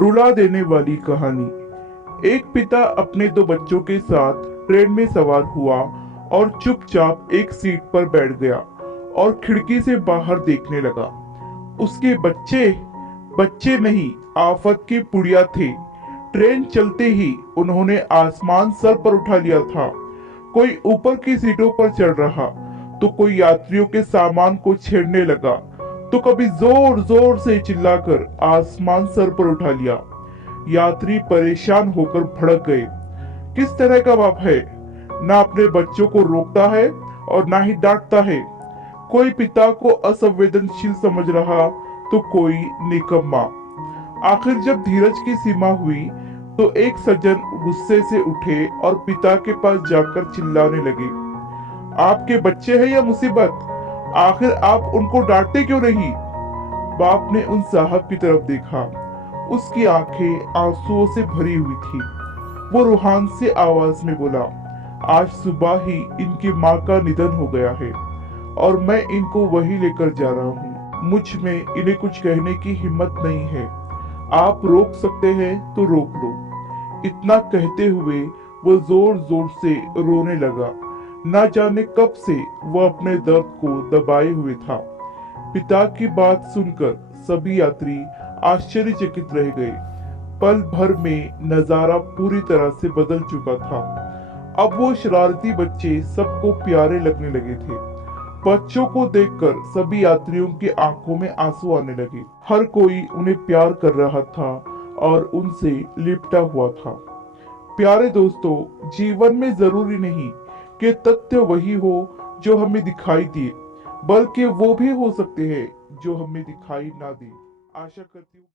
रुला देने वाली कहानी। एक पिता अपने दो बच्चों के साथ ट्रेन में सवार हुआ और चुपचाप एक सीट पर बैठ गया और खिड़की से बाहर देखने लगा। उसके बच्चे बच्चे नहीं, आफत के पुड़िया थे। ट्रेन चलते ही उन्होंने आसमान सर पर उठा लिया था। कोई ऊपर की सीटों पर चढ़ रहा तो कोई यात्रियों के सामान को छेड़ने लगा, तो कभी जोर जोर से चिल्लाकर आसमान सर पर उठा लिया। यात्री परेशान होकर भड़क गए। किस तरह का बाप है, ना अपने बच्चों को रोकता है और ना ही डांटता है। कोई पिता को असंवेदनशील समझ रहा तो कोई निकम्मा। आखिर जब धीरज की सीमा हुई तो एक सज्जन गुस्से से उठे और पिता के पास जाकर चिल्लाने लगे, आपके बच्चे हैं या मुसीबत? आखिर आप उनको डांटते क्यों नहीं? बाप ने उन साहब की तरफ देखा। उसकी आंखें आंसुओं से भरी हुई थी। वो रूहान से आवाज में बोला, आज सुबह ही इनकी माँ का निधन हो गया है और मैं इनको वही लेकर जा रहा हूँ। मुझ में इन्हें कुछ कहने की हिम्मत नहीं है। आप रोक सकते हैं तो रोक लो। इतना कहते हुए वो जोर जोर से रोने लगा। न जाने कब से वो अपने दर्द को दबाए हुए था। पिता की बात सुनकर सभी यात्री आश्चर्यचकित रह गए। पल भर में नजारा पूरी तरह से बदल चुका था। अब वो शरारती बच्चे सबको प्यारे लगने लगे थे। बच्चों को देखकर सभी यात्रियों की आंखों में आंसू आने लगे। हर कोई उन्हें प्यार कर रहा था और उनसे लिपटा हुआ था। प्यारे दोस्तों, जीवन में जरूरी नहीं कि तथ्य वही हो जो हमें दिखाई दे, बल्कि वो भी हो सकते हैं जो हमें दिखाई ना दे। आशा करती हूँ